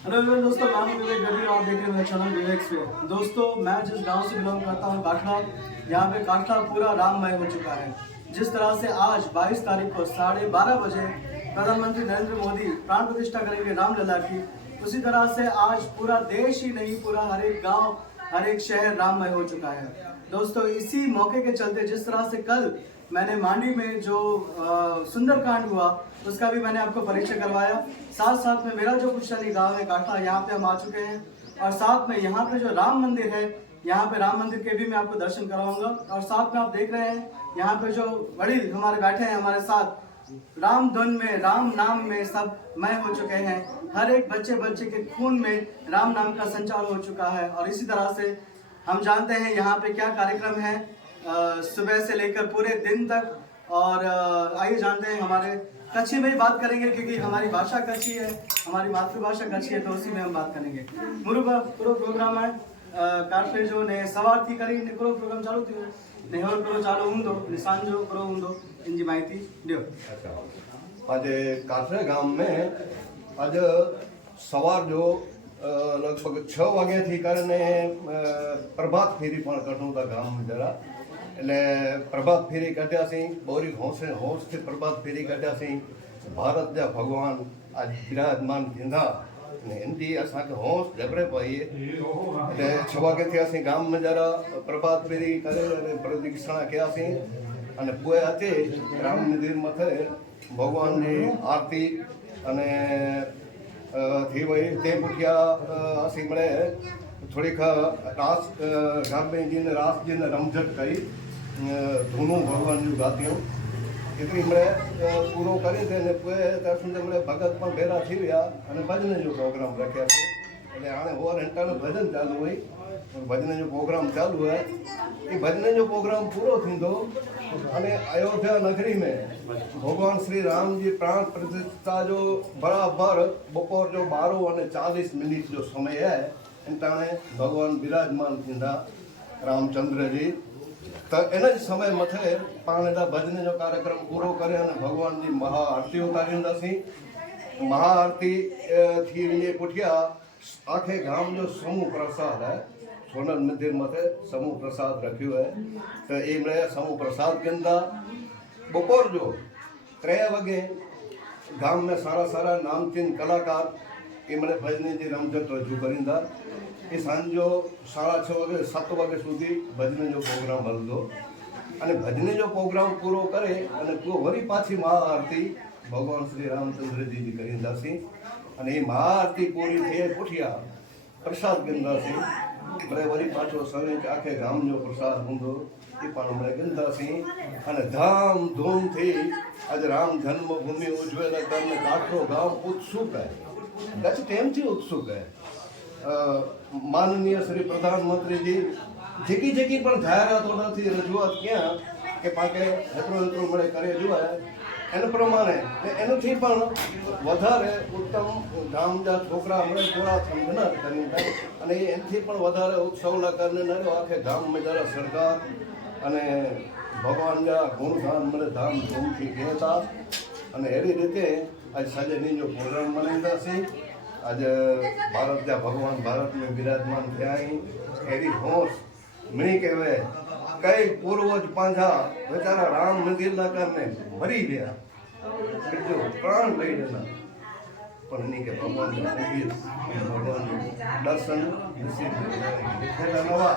Hello everyone दोस्तों, मैं हूं विवेक गढ़वी और आप देख रहे हैं मेरा चैनल विवेक पे। दोस्तों, मैं जिस गांव से बिलोंग करता हूं काठला, यहां पे काठला पूरा राममय हो चुका है। जिस तरह से आज 22 तारीख को 12:30 बजे प्रधानमंत्री नरेंद्र मोदी प्राण प्रतिष्ठा करेंगे रामलला की, उसी तरह से आज पूरा देश ही नहीं, पूरा हर एक गाँव, हर एक शहर राममय हो चुका है। दोस्तों, इसी मौके के चलते जिस तरह से कल मैंने मांडी में जो सुंदरकांड हुआ उसका भी मैंने आपको परिचय करवाया। साथ साथ में मेरा जो पुश्तैनी गांव है काठला, यहाँ पे हम आ चुके हैं और साथ में यहाँ पे जो राम मंदिर है, यहाँ पे राम मंदिर के भी मैं आपको दर्शन कराऊंगा। और साथ में आप देख रहे हैं यहाँ पे जो वडील हमारे बैठे हैं हमारे साथ, राम धुन में, राम नाम में सब मय हो चुके हैं। हर एक बच्चे के खून में राम नाम का संचार हो चुका है। और इसी तरह से हम जानते हैं यहाँ पे क्या कार्यक्रम है सुबह से लेकर पूरे दिन तक। और आइए जानते हैं, हमारे कच्छी में ही बात करेंगे क्योंकि हमारी भाषा कच्छी है, हमारी मातृभाषा कच्छी है, तो उसी में हम बात करेंगे। मुरुबा पूरा प्रोग्राम है काटले जो ने सवार थी करी ने पूरा प्रोग्राम चालू थी ने होर पूरा चालू हूंदो ने सांजो पूरो हूंदो इनजी माहिती दियो। अच्छा, आज काठरे गांव में आज सवार जो लगभग 6 वाग्या थी करने प्रभात फेरी पण कढूं था गांव में जरा એટલે પ્રભાત ફેરી કાઢ્યાસી બોરી હોંશથી પ્રભાત ફેરી કાઢ્યાસી ભારત જા ભગવાન આજ બિરાજમાન થींदा ને એનથી અસાंखे હોંશ જબરે પાઈએ એટલે 6 વાગ્યાથી અसीं ગામ में जरा પ્રભાત ફેરી કરે અને પ્રદક્ષિણા કયાસી અને પોए અચે રામ મંદિર મથે ભગવાન ની આરતી અને थी वई ते पुठिया असीं મળે થોડીક રાસ ગામે જીને રાસ જીને રમઝટ कई धूनू भगवान जो गातियों एतरी મળે પૂરો કરી દે ને ત્યાં સુધી મળે ભગત પણ ભેરા થઈ ગયા અને ભજન जो પ્રોગ્રામ રાખ્યા છે એટલે આને ઓવર ઘંટાનો ભજન ચાલુ હોય ભજન जो પ્રોગ્રામ ચાલુ है એ ભજન जो પ્રોગ્રામ પૂરો થींदो અને अयोध्या नगरी में भगवान श्री राम जी प्राण प्रतिष्ठा जो बराबर बपोर जो 12:40 जो समय है एंताणे भगवान विराजमान थींदा रामचंद्र जी तो एना ज समय मथे पाणेदा भजन जो कार्यक्रम पूरो करे अने भगवान जी महाआरती उतारींदासीं। महाआरती थी वञे पुठिया आखे गाम जो समूह प्रसाद है सोनल मंदिर मथे समूह प्रसाद रखियो है तो ये मैं समूह प्रसाद केंदा बपोर जो 3 वागे गाम में सारा सारा नामचीन कलाकार ये मैंने भजनी जी रमझट रजू करींदा ये सांजो 6:30 वागे 7 वागे सुधी भजन जो प्रोग्राम हलंदो अने भजन जो प्रोग्राम पूरो करे अने वरी पाछी महाआरती भगवान श्री रामचंद्र जी जी करींदासीं अने ये महाआरती पूरी थिए पुठिया प्रसाद गिंदासीं बड़े वरी पाछो समय आखे गाम जो प्रसाद हूंदो ये पण बड़े गिंदासीं अने धाम धूम थी आज राम जन्मभूमि उज्जवल करने काठरो गांव उत्सुक है कच्छ टेम थी उत्सुक है। माननीय श्री प्रधानमंत्री जी जेकी जेकी पण जाहेरातों थी रजूआत क्या के पाके हेतरो मळे करे जो है एन प्रमाणे एनथी पण वधारे उत्तम गाम जा छोकरा मळे थोड़ा समझना करींदा अने एनथी पण वधारे उत्सव ला करने न आखे गाम में जरा सरकार अने भगवान जा गुणगान मळे धाम धूम थी कहता अने एरी रीते आज सजनी जो प्रोग्राम मनाईंदासीं। आज भारत जा भगवान भारत में विराजमान थिया एरी होश मिली कहे कई पूर्वज पांजा बेचारा राम मंदिर ला करने मरी गया जो प्राण लई देना पर नहीं के भगवान दर्शन नसीब नवा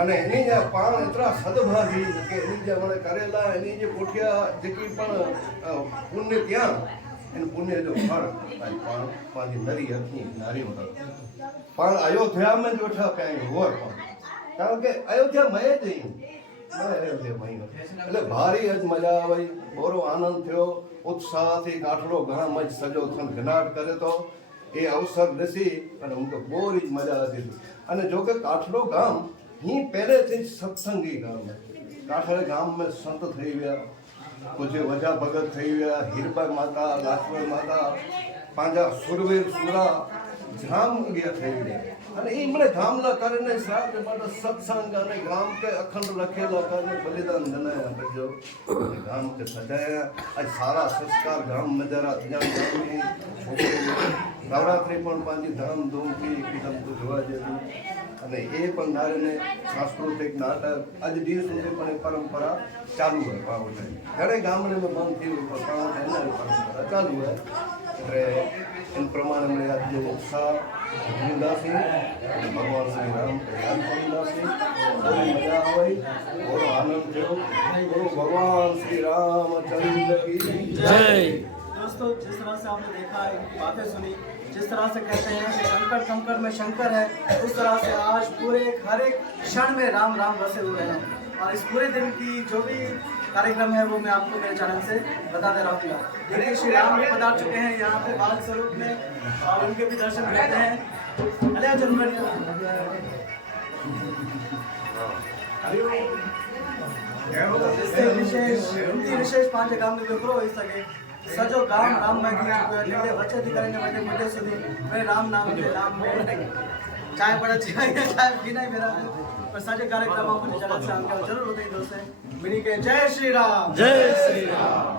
अने एनी जे पाण एतरा सद्भागी के एनी जे मने करेला एनी जे पोठिया जेकी पण पुण्य त्या इन पुण्य जो फल पाण पांजी नरी अखी नारी पण अयोध्या में जो ठा कई होर कारण के अयोध्या में ज अयोध्या में એટલે ભારી જ મજા આવી બોરો આનંદ થયો ઉત્સાહથી કાઠલો ગામ જ સજો થનગનાટ કરે તો એ અવસર દેસી અને હું તો બોરી જ મજા હતી અને જો કે કાઠલો ગામ ही પહેલેથી જ સત્સંગી ગામ है કાઠલે ગામ में संत થઈ ગયા कुछ वजा भगत થઈ ગયા હીરબાઈ माता लाखबाई माता પાંજા સુરવીર સુરા જામ ગયા થઈ ગયા અને એ મને ગામના કરીને સાહેબ માટે સત્સંગ અને ગામ के अखंड रखेला करने बलिदान देना बजो गाम के सजाया आज सारा संस्कार गाम में जरा ध्यान નવરાત્રિ પણ પાછી ધામધૂમથી એકદમ ઉજવા જતી અને એ પણ નારીને સાંસ્કૃતિક નાટક આજ દિવસ સુધી પણ એ પરંપરા ચાલુ હોય પાવોઠાઈ ઘણા ગામડામાં બંધ થયું પણ પાવોઠાઈ પરંપરા ચાલુ હોય એટલે એ પ્રમાણે મેં આજનો ઉત્સાહ જિંદાસી ભગવાન શ્રી રામ કલ્યાણ કરીદાસી બહુ મજા આવે બહુ આનંદ થયો બોલો ભગવાન શ્રી रामचंद्र की जय। दोस्तों जिस तरह से आपने देखा इनकी बातें सुनी, जिस तरह से कहते हैं कि कंकड़ कंकड़ में शंकर है, उस तरह से आज पूरे हर एक क्षण में राम राम बसे हुए हैं। और इस पूरे दिन की जो भी कार्यक्रम है वो मैं आपको मेरे चैनल से बताते रहूँगा। देखिए श्री राम भी पधार चुके हैं यहाँ पे बाल स्वरूप में और उनके भी दर्शन करते हैं। अले जनवरी विशेष 5 गाम में विप्रो हो सके सजो गाम राम में लीले बच्चे थी करेंगे बच्चे बड़े सुधी मैं राम नाम के नाम में चाय पड़ा चाय पीना ही मेरा पर सजे कार्यक्रम अपने चैनल से आगे जरूर होते हैं दोस्तों मिनी के जय श्री राम। जय श्री राम।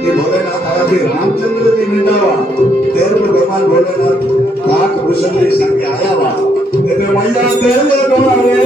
कि भोलेनाथ आया थे रामचंद्र की मिटावा तेर पर भगवान भोलेनाथ काक भूषण के संग आया वा तेरे मैया तेरे द्वारे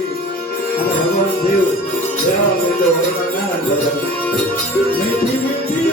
ભગવાન દેવ જવા દેજો ભગવાન નારાયણ મીઠી મીઠી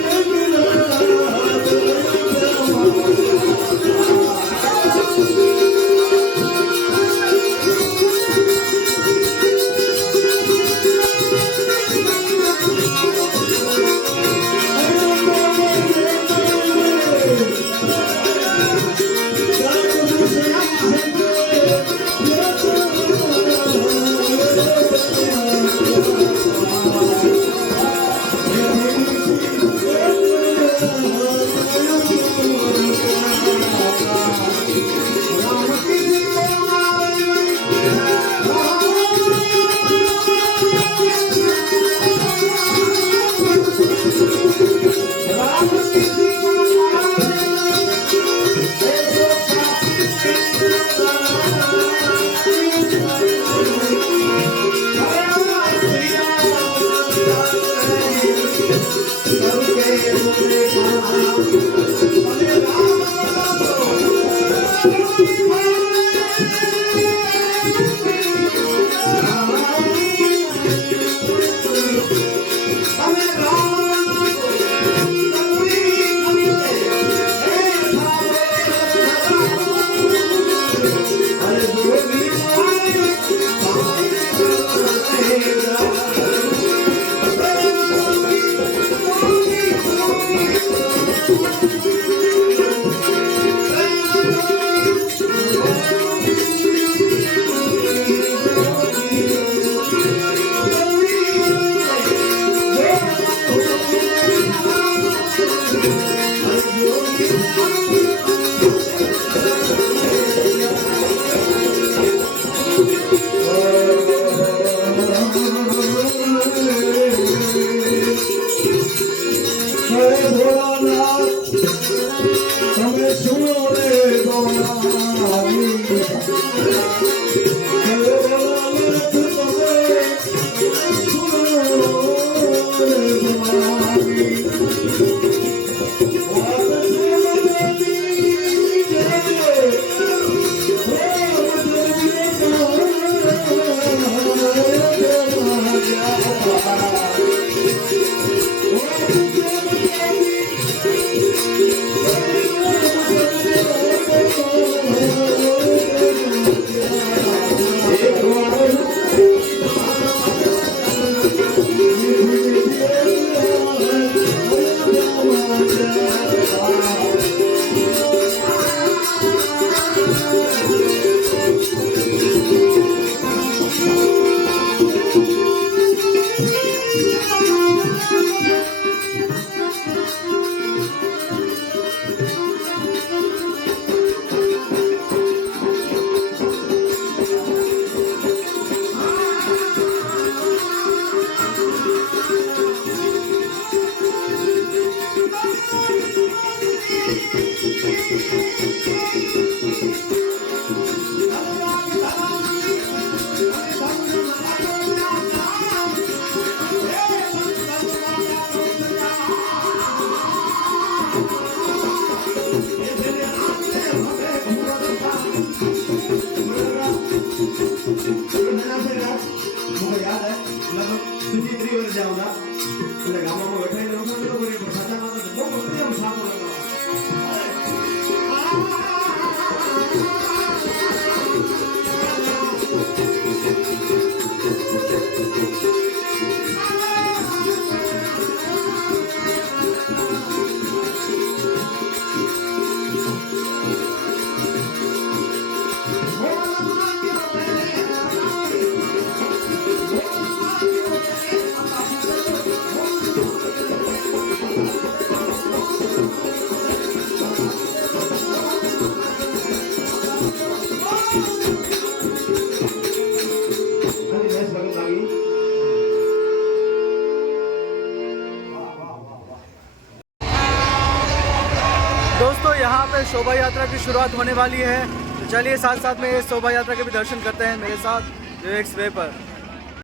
शोभा यात्रा की शुरुआत होने वाली है। तो चलिए साथ साथ में इस शोभा यात्रा के भी दर्शन करते हैं मेरे साथ विवेक्स वे पर।